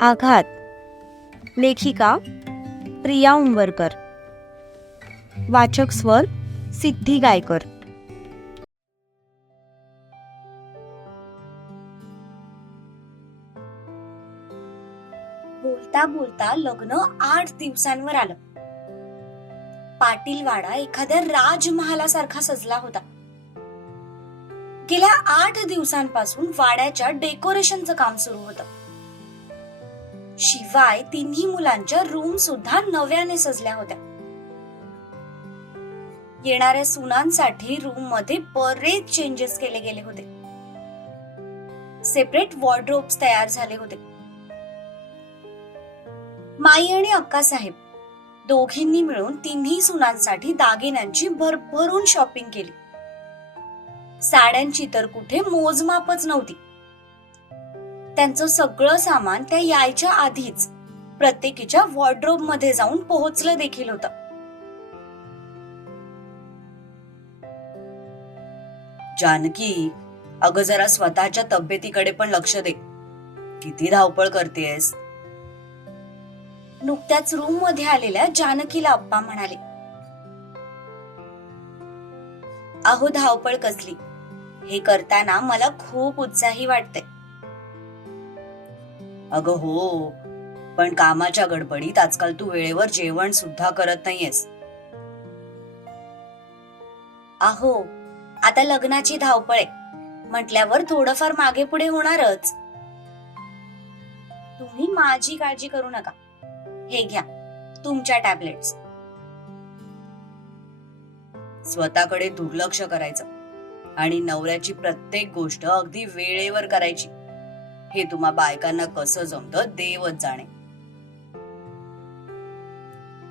आघात. लेखिका प्रिया उंबरकर. वाचक स्वर सिद्धी गायकर. बोलता बोलता लग्न आठ दिवसांवर आलं. पाटीलवाडा एखाद्या राजमहालासारखा सजला होता. गेल्या आठ दिवसांपासून वाड्याच्या डेकोरेशनचं काम सुरू होतं. शिवाय तिन्ही मुलांच्या रूम सुद्धा नव्याने सजल्या होत्या. येणाऱ्या सुनांसाठी रूममध्ये बरेच चेंजेस केले गेले होते. सेपरेट वॉर्ड्रोब्स तयार झाले होते. माई आणि अक्का साहेब दोघींनी मिळून तिन्ही सुनांसाठी दागिन्यांची भरभरून शॉपिंग केली. साड्यांची तर कुठे मोजमापच नव्हती. त्यांचं सगळं सामान त्या यायच्या आधीच प्रत्येकीच्या वॉर्ड्रोबमध्ये जाऊन पोहोचलं देखील होतं. जानकी अगं जरा स्वतःच्या तब्येतीकडे पण लक्ष दे. किती धावपळ करतेस नुकत्याच रूममध्ये आलेल्या जानकीला अप्पा म्हणाले. अहो धावपळ कसली? हे करताना मला खूप उत्साही वाटते अगं हो पण कामाच्या गडबडीत आजकाल तू वेळेवर जेवण सुद्धा करत नाहीयेस. आहो आता लग्नाची धावपळ आहे. म्हटल्यावर थोडंफार मागे पुढे होणारच. तुम्ही माझी काळजी करू नका. हे घ्या तुमच्या टॅबलेट्स. स्वतःकडे दुर्लक्ष करायचं आणि नवऱ्याची प्रत्येक गोष्ट अगदी वेळेवर करायची. हे तुम्हा बायकांना कसं जमतं देवच जाणे.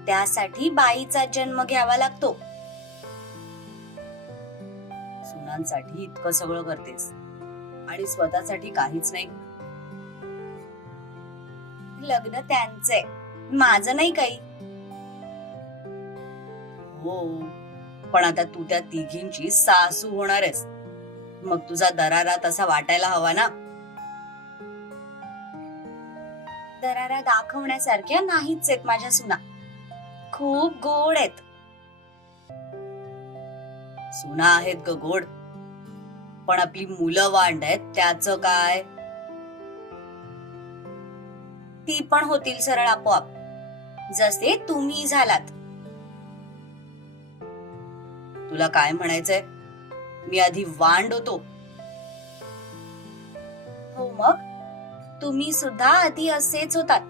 त्यासाठी बाईचा जन्म घ्यावा लागतो. सुनांसाठी इतकं सगळं करतेस. आणि स्वतःसाठी काहीच नाही. लग्न त्यांचंय. माझं नाही काही. हो पण आता तू त्या तिघींची सासू होणार आहेस मग तुझा दरारा तसा वाटायला हवा ना? दरारा दाखवण्यासारख्या नाहीच आहेत माझ्या सुना. खूप गोड आहेत. सुना आहेत ग गोड. पण आपली मुलं वांड आहेत त्याचं काय? ती पण होतील सरळ आपोआप. जसे तुम्ही झालात. तुला काय म्हणायचंय? मी आधी वांड होतो. हो मग? तुम्ही सुद्धा आधी असेच होतात.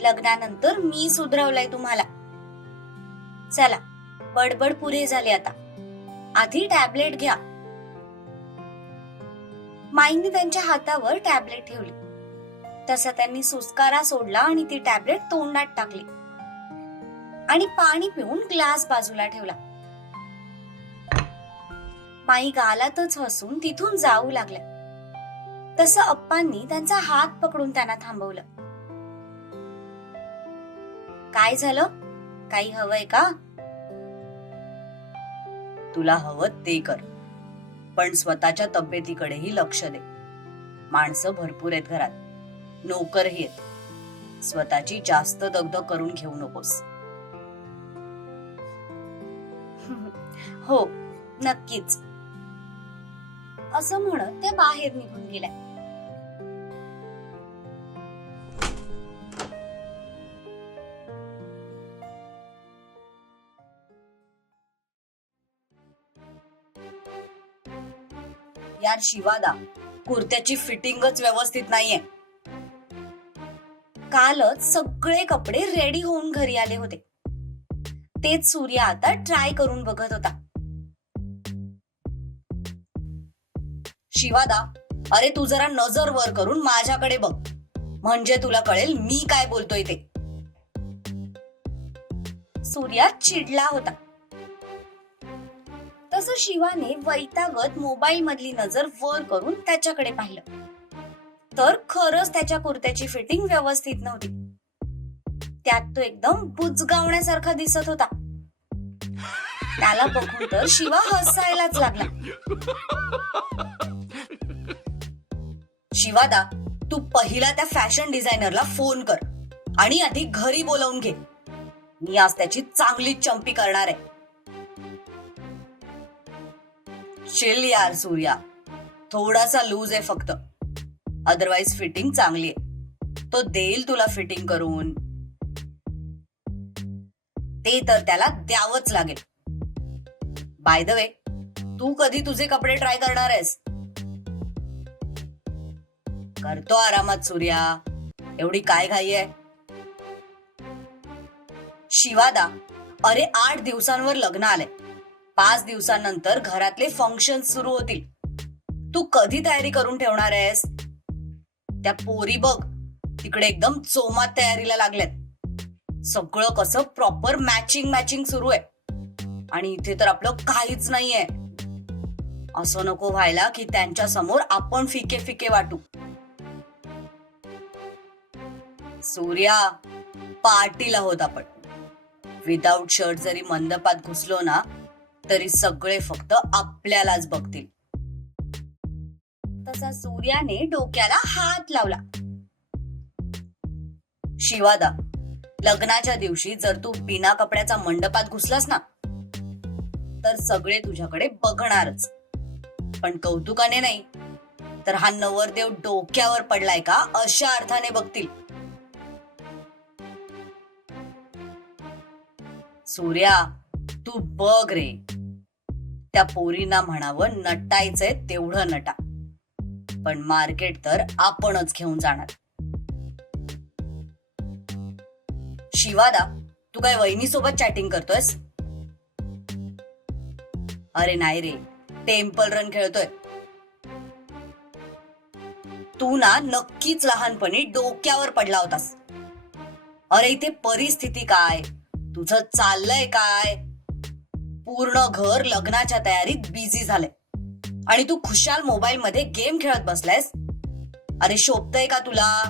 लग्नानंतर मी सुधरवलंय तुम्हाला. चला बडबड पुरे झाले आता. आधी टॅबलेट घ्या. माईने त्यांच्या हातावर टॅबलेट ठेवली. तसा त्यांनी सुस्कारा सोडला आणि ती टॅबलेट तोंडात टाकली. आणि पाणी पिऊन ग्लास बाजूला ठेवला. माई गालातच हसून तिथून जाऊ लागल्या. तसं अप्पांनी त्यांचा हात पकडून त्यांना थांबवलं. काय झालं? काही हवंय का? तुला हवं ते कर पण स्वतःच्या तब्येतीकडेही लक्ष दे. माणसं भरपूर आहेत घरात. नोकरही आहेत. स्वतःची जास्त दगदग करून घेऊ नकोस. हो नक्कीच. असं म्हणत ते बाहेर निघून गेल्या यार शिवादा कुर्त्याची फिटिंगच व्यवस्थित नाहीये. कालच सगळे कपडे रेडी होऊन घरी आले होते. तेच सूर्य आता ट्राय करून बघत होता. शिवादा अरे तू जरा नजर वर करून माझ्याकडे बघ. म्हणजे तुला कळेल मी काय बोलतोय ते. सूर्या चिडला होता. तस शिवाने वैतागत मोबाईल मधली नजर वर करून त्याच्याकडे पाहिलं. तर खरंच त्याच्या कुर्त्याची फिटिंग व्यवस्थित नव्हती. त्यात तो एकदम बुजगावण्यासारखा दिसत होता. त्याला बघून तर शिवा हसायलाच लागला. शिवादा तू पहिला त्या फॅशन डिझायनरला फोन कर आणि आधी घरी बोलावून घे. मी आज त्याची चांगली चंपी करणार आहे. चिल यार सूर्या थोडासा लूज आहे फक्त. अदरवाइज फिटिंग चांगली आहे. तो देईल तुला फिटिंग करून. ते तर त्याला द्यावंच लागेल. बाय द वे तू कधी तुझे कपडे ट्राय करणार आहेस? करतो आरामात सूर्या. एवढी काय घाई आहे? शिवादा अरे आठ दिवसांवर लग्न आलंय. पाच दिवसांनंतर घरातले फंक्शन सुरू होतील. तू कधी तयारी करून ठेवणार आहेस? त्या पोरी बघ तिकडे एकदम चोमात तयारीला लागल्यात. सगळं कसं प्रॉपर मॅचिंग मॅचिंग सुरू आहे. आणि इथे तर आपलं काहीच नाहीये. असं नको व्हायला की त्यांच्यासमोर आपण फिके फिके वाटू. सूर्या पार्टीला आहोत आपण. विदाऊट शर्ट जरी मंडपात घुसलो ना तरी सगळे फक्त आपल्यालाच बघतील. तसा सूर्याने डोक्याला हात लावला. शिवादा लग्नाच्या दिवशी जर तू बिना कपड्याचा मंडपात घुसलास ना तर सगळे तुझ्याकडे बघणारच. पण कौतुकाने नाही तर हा नवरदेव डोक्यावर पडलाय का अशा अर्थाने बघतील. सूर्या तू बघ रे. त्या पोरींना म्हणावं नटायचंय तेवढं नटा. पण मार्केट तर आपणच घेऊन जाणार. शिवादा तू काय वहिनी सोबत चॅटिंग करतोयस? अरे नाही रे टेम्पल रन खेळतोय. तू ना नक्कीच लहानपणी डोक्यावर पडला होतास. अरे इथे परिस्थिती काय? तुझं चाललंय काय? पूर्ण घर लग्नाच्या तयारीत बिझी झालंय. आणि तू खुशाल मोबाईल मध्ये गेम खेळत बसलायस? अरे शोभतय का तुला?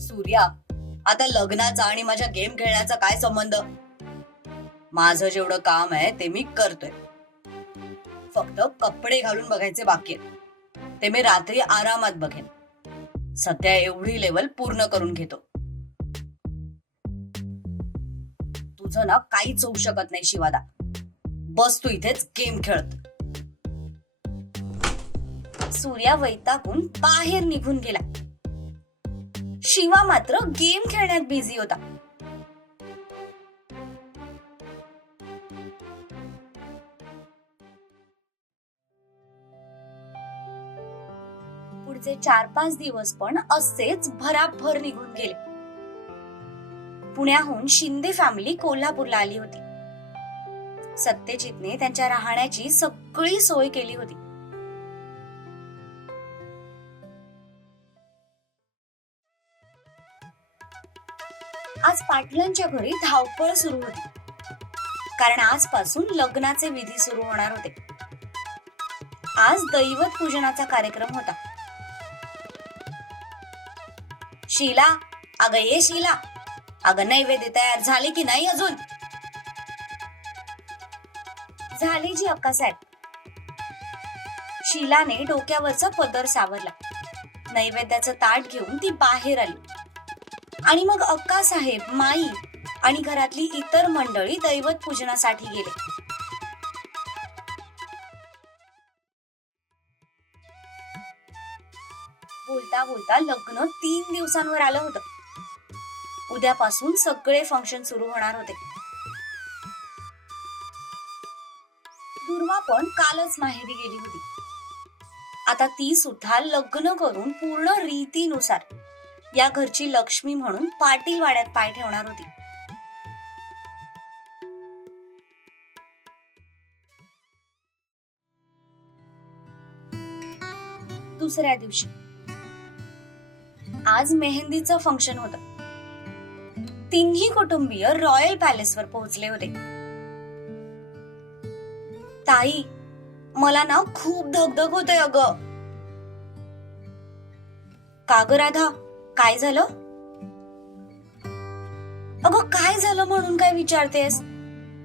सूर्या आता लग्नाचा आणि माझ्या गेम खेळण्याचा काय संबंध? माझं जेवढं काम आहे ते मी करतोय. फक्त कपडे घालून बघायचे बाकी आहेत. ते मी रात्री आरामात बघेन. सध्या एवढी लेवल पूर्ण करून घेतो. तुझं ना काहीच होऊ शकत नाही शिवादा. बस तू इथेच गेम खेळत. सूर्या वैतागून बाहेर निघून गेला. शिवा मात्र गेम खेळण्यात बिझी होता. पुढचे चार पाच दिवस पण असेच भराभर निघून गेले. पुण्याहून शिंदे फॅमिली कोल्हापूरला आली होती. सत्यजितने त्यांच्या राहण्याची सगळी सोय केली होती. आज पाटलांच्या घरी धावपळ सुरू होती. कारण आजपासून लग्नाचे विधी सुरू होणार होते. आज दैवत पूजनाचा कार्यक्रम होता. शीला अगं ये शीला. अगं नैवेद्य तयार झाले की नाही अजून? झाली जी अक्का साहेब. शिलाने डोक्यावरचा पदर सावरला. नैवेद्याचं ताट घेऊन ती बाहेर आली. आणि मग अक्का साहेब माई आणि घरातली इतर मंडळी दैवत पूजनासाठी गेले. बोलता बोलता लग्न तीन दिवसांवर आलं होतं. उद्यापासून सगळे फंक्शन सुरू होणार होते. दुर्वा पण कालच माहेरी गेली होती. आता ती सुद्धा लग्न करून पूर्ण रीतीनुसार या घरची लक्ष्मी म्हणून पाटील वाड्यात पाय ठेवणार होती. दुसऱ्या दिवशी. आज मेहंदीचं फंक्शन होतं. तिन्ही कुटुंबीय रॉयल पॅलेसवर पोहोचले होते. ताई मला ना खूप धगधग होते अगं. का ग राधा? काय झालं? अगं काय झालं म्हणून काय विचारतेस?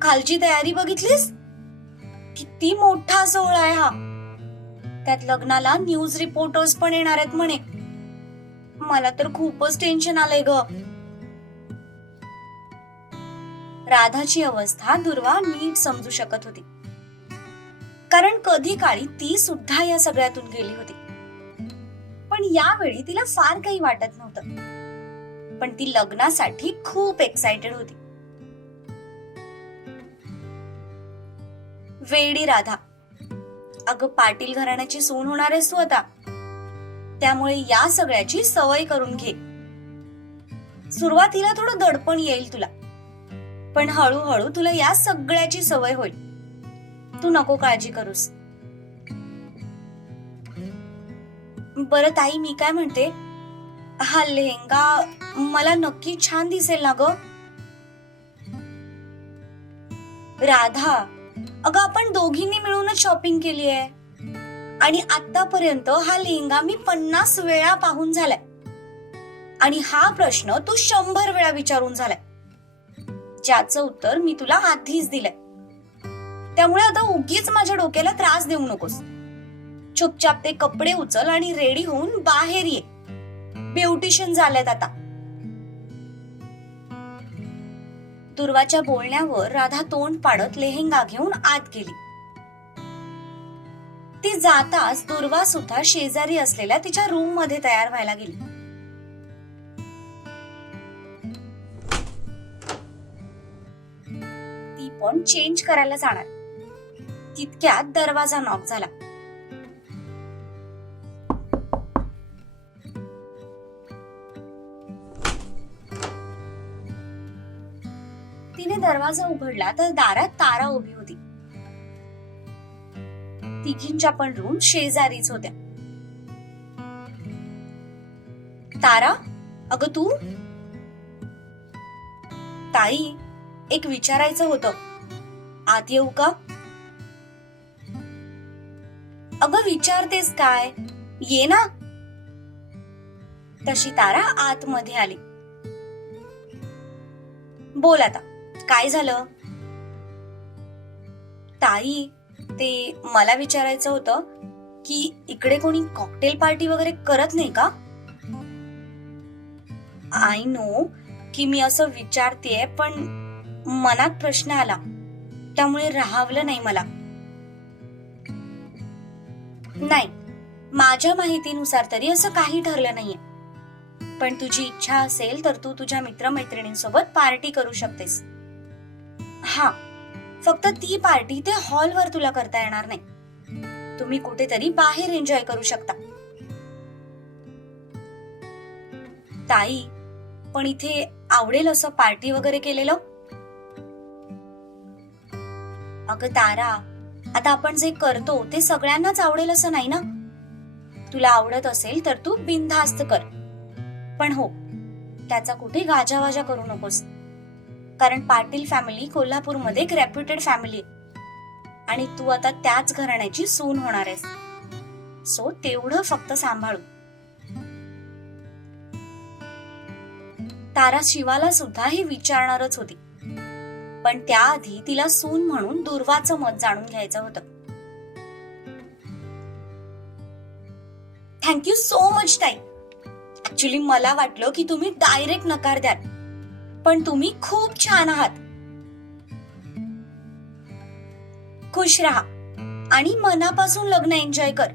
खालची तयारी बघितलीस? किती मोठा सोहळा आहे हा. त्यात लग्नाला न्यूज रिपोर्टर्स पण येणार आहेत म्हणे. मला तर खूपच टेन्शन आलंय ग. राधाची अवस्था दुर्वा नीट समजू शकत होती. कारण कधी काळी ती सुद्धा या सगळ्यातून गेली होती. पण यावेळी तिला फार काही वाटत नव्हतं. पण ती लग्नासाठी खूप एक्साइटेड होती. वेडी राधा. अगं पाटील घराण्याची सून होणार आहेस तू आता. त्यामुळे या सगळ्याची सवय करून घे. सुरुवातीला थोडं दडपण येईल तुला. पण हळूहळू तुला या सगळ्याची सवय होईल. तू नको काळजी करूस. बरं ताई मी काय म्हणते? हा लेहंगा मला नक्की छान दिसेल ना ग? राधा अगं आपण दोघींनी मिळूनच शॉपिंग केली आहे. आणि आतापर्यंत हा लेहंगा मी पन्नास वेळा पाहून झालाय. आणि हा प्रश्न तू शंभर वेळा विचारून झालाय. ज्याचं उत्तर मी तुला आधीच दिलंय. त्यामुळे आता उगीच माझ्या डोक्याला त्रास देऊ नकोस. चुपचाप ते कपडे उचल आणि रेडी होऊन बाहेर ये. ब्युटिशियन झाल्यात आता. दुर्वाच्या बोलण्यावर राधा तोंड पाडत लेहेंगा घेऊन आत गेली. ती जाताच दुर्वा सुद्धा शेजारी असलेल्या तिच्या रूममध्ये तयार व्हायला गेली. आपण चेंज करायला जाणार. तितक्यात दरवाजा नॉक झाला. तिने दरवाजा उघडला तर दारात तारा उभी होती. तिघींच्या पण रूम शेजारीच होत्या. तारा अगं तू? ताई एक विचारायचं होतं. आत येऊ का? अगं विचारतेस काय? ये ना. तशी तारा आतमध्ये आली. बोल आता काय झालं? ताई ते मला विचारायचं होतं की इकडे कोणी कॉकटेल पार्टी वगैरे करत नाही का? आय नो की मी असं विचारतेय पण मनात प्रश्न आला. त्यामुळे राहावलं नाही मला. नाही माझ्या माहितीनुसार तरी असं काही ठरलं नाहीये. पण तुझी इच्छा असेल तर तू तुझ्या मित्रमैत्रिणींसोबत पार्टी करू शकतेस. हा फक्त ती पार्टी ते हॉलवर तुला करता येणार नाही. तुम्ही कुठेतरी बाहेर एन्जॉय करू शकता. ताई पण इथे आवडेल असं पार्टी वगैरे केलेलं? अगं तारा आता आपण जे करतो ते सगळ्यांनाच आवडेल असं नाही ना? तुला आवडत असेल तर तू बिनधास्त कर. पण हो त्याचा कुठे गाजावाजा करू नकोस. कारण पाटील फॅमिली कोल्हापूरमध्ये एक रेप्युटेड फॅमिली आहे. आणि तू आता त्याच घराण्याची सून होणार आहेस. सो तेवढं फक्त सांभाळू. तारा शिवाला सुद्धा हे विचारणारच होती. पण त्याआधी तिला सून म्हणून दुर्वाचं मत जाणून घ्यायचं होतं. थँक्यू सो मच ताई. ऍक्च्युली मला वाटलं की तुम्ही डायरेक्ट नकार द्याल. पण तुम्ही खूप छान आहात. खुश राहा आणि मनापासून लग्न एन्जॉय कर.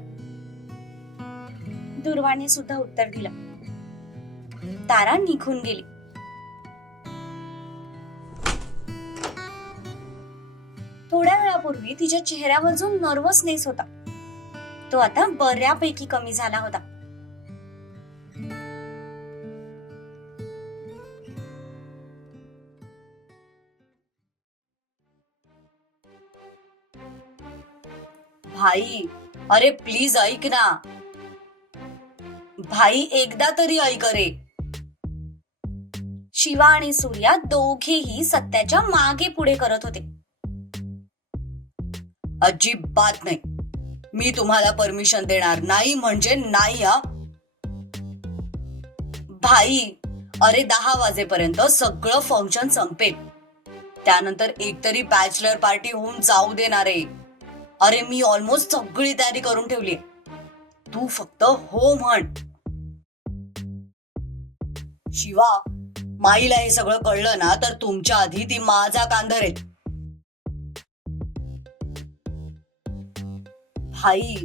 दुर्वाने सुद्धा उत्तर दिलं. तारा निघून गेली. थोड्या वेळापूर्वी तिच्या चेहऱ्यावर जो नर्वसनेस होता तो आता बऱ्यापैकी कमी झाला होता. भाई अरे प्लीज ऐक ना. भाई एकदा तरी ऐक रे. शिवा आणि सूर्या दोघेही सत्याच्या मागे पुढे करत होते. अजिबात नाही. मी तुम्हाला परमिशन देणार नाही म्हणजे नाही हा. भाई अरे दहा वाजेपर्यंत सगळं फंक्शन संपेल. त्यानंतर एकतरी बॅचलर पार्टी होऊन जाऊ देणार आहे. अरे मी ऑलमोस्ट सगळी तयारी करून ठेवली तू फक्त हो म्हण. शिवा माईला हे सगळं कळलं ना तर तुमच्या आधी ती माझा कांधर आहे. भाई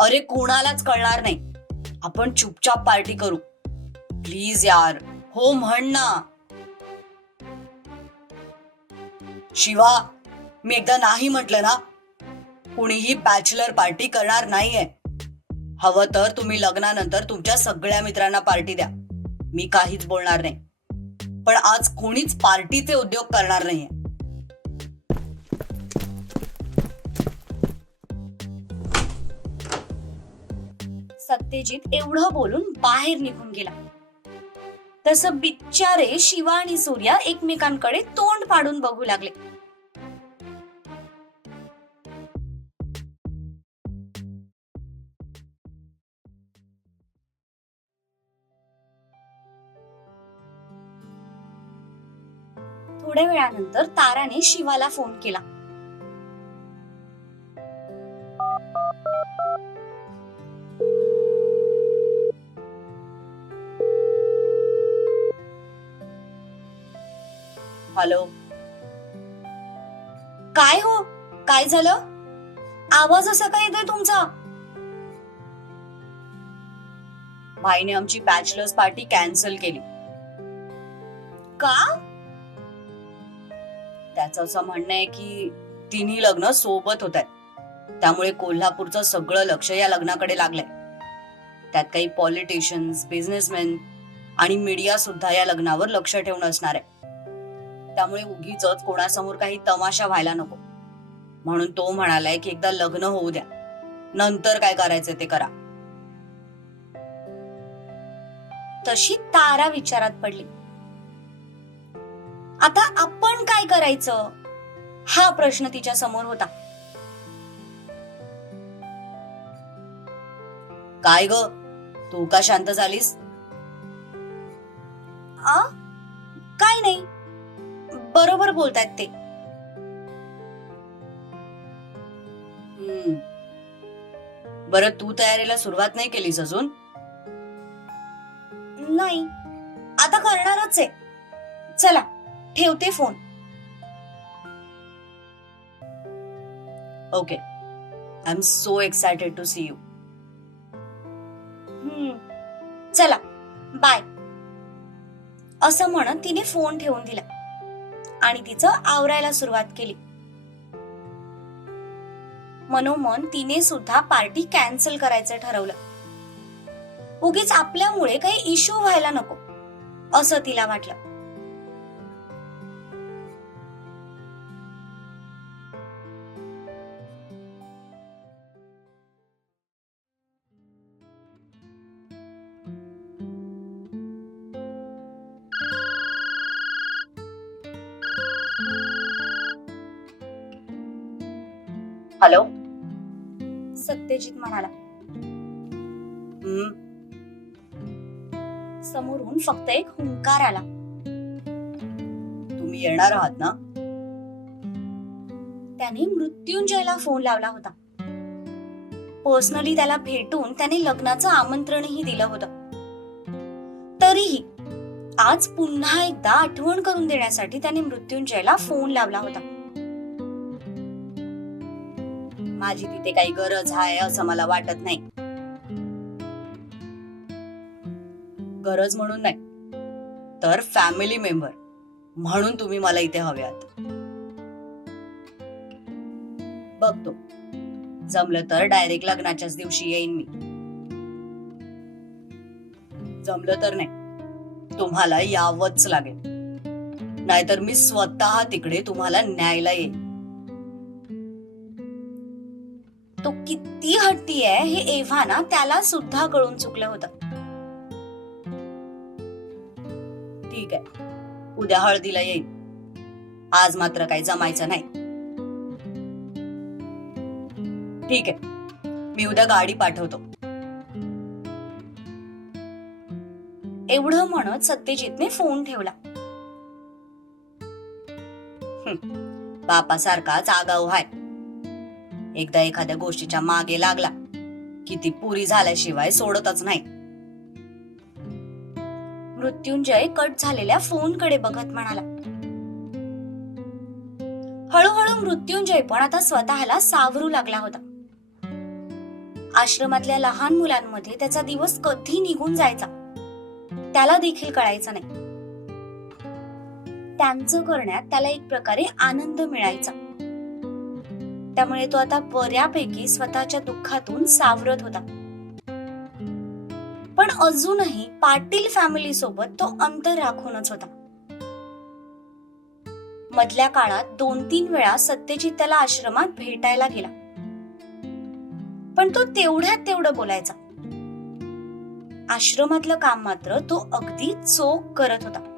अरे कोणालाच कळणार नाही. आपण चुपचाप पार्टी करू. प्लीज यार हो म्हण ना. शिवा मी एकदा नाही म्हटलं ना कुणीही बॅचलर पार्टी करणार नाहीये. हवं तर तुम्ही लग्नानंतर तुमच्या सगळ्या मित्रांना पार्टी द्या. मी काहीच बोलणार नाही. पण आज कोणीच पार्टीचे उद्योग करणार नाहीये. सत्यजित एवढं बोलून बाहेर निघून गेला. तसं बिच्चारे शिवा आणि सूर्या एकमेकांकडे तोंड पाडून बघू लागले. थोड्या वेळानंतर ताराने शिवाला फोन केला. हॅलो. काय हो? काय झालं? आवाज असा काय येतोय तुमचा? भाईने आमची बॅचलर्स पार्टी कॅन्सल केली. का? त्याचं असं म्हणणं आहे की तिन्ही लग्न सोबत होत आहेत. त्यामुळे कोल्हापूरचं सगळं लक्ष या लग्नाकडे लागलंय. त्यात काही पॉलिटिशियन्स बिझनेसमॅन आणि मीडिया सुद्धा या लग्नावर लक्ष ठेवून असणार आहे. त्यामुळे उगीच कोणासमोर काही तमाशा व्हायला नको. म्हणून तो म्हणालाय की एकदा लग्न होऊ द्या. नंतर काय करायचं ते करा. तशी तारा विचारात पडली. आता आपण काय करायचं? हा प्रश्न तिच्या समोर होता. काय ग? तू का शांत झालीस? आ काय नाही. बरोबर बोलतायत ते. हम्म. बरं तू तयारीला सुरुवात नाही केलीस अजून? नाही. आता करणारच आहे. चला ठेवते phone. Okay. I am so excited to see you hmm. चला बाय. असं म्हणत तिने फोन ठेवून दिला. आणि तिचं आवरायला सुरुवात केली. मनोमन तिने सुद्धा पार्टी कॅन्सल करायचं ठरवलं. उगीच आपल्यामुळे काही इश्यू व्हायला नको असं तिला वाटलं. हॅलो? सत्यजित म्हणाला. समोरून फक्त एक हुंकार आला. तुम्ही येणार आहात ना? त्याने मृत्युंजयला फोन लावला होता. पर्सनली त्याला भेटून त्याने लग्नाचं आमंत्रणही दिलं होतं. तरीही आज पुन्हा एकदा आठवण करून देण्यासाठी त्याने मृत्युंजयला फोन लावला होता. माझी तिथे काही गरज आहे असं मला वाटत नाही. गरज म्हणून नाही तर फॅमिली मेंबर म्हणून तुम्ही मला इथे हवे आहात बघतो जमलं तर डायरेक्ट लग्नाच्याच दिवशी येईन मी. जमलं तर नाही तुम्हाला यावंच लागेल. नाहीतर मी स्वतः तिकडे तुम्हाला न्यायला येईन. तो किती हट्टी आहे हे एव्हाना त्याला सुद्धा कळून चुकलं होतं. ठीक आहे. उद्या हळदीला येईल आज मात्र काही जमायचं नाही. ठीक आहे. मी उद्या गाडी पाठवतो. एवढं म्हणत सत्यजितने फोन ठेवला. बापासारखाच आगाऊ हाय एकदा एखाद्या गोष्टीच्या मागे लागला की ती पुरी झाल्याशिवाय सोडतच नाही. मृत्युंजय कट झालेल्या फोनकडे बघत म्हणाला हळूहळू मृत्युंजय पण आता स्वतःला सावरू लागला होता. आश्रमातल्या लहान मुलांमध्ये त्याचा दिवस कधी निघून जायचा त्याला देखील कळायचं नाही. त्यांचं करण्यात त्याला एक प्रकारे आनंद मिळायचा. त्यामुळे तो आता बऱ्यापैकी स्वतःच्या दुःखातून सावरत होता. पण अजूनही पाटील फॅमिली सोबत तो अंतर राखूनच होता. मधल्या काळात दोन तीन वेळा सत्यजित त्याला आश्रमात भेटायला गेला. पण तो तेवढ्यात तेवढं बोलायचा. आश्रमातलं काम मात्र तो अगदी चोख करत होता.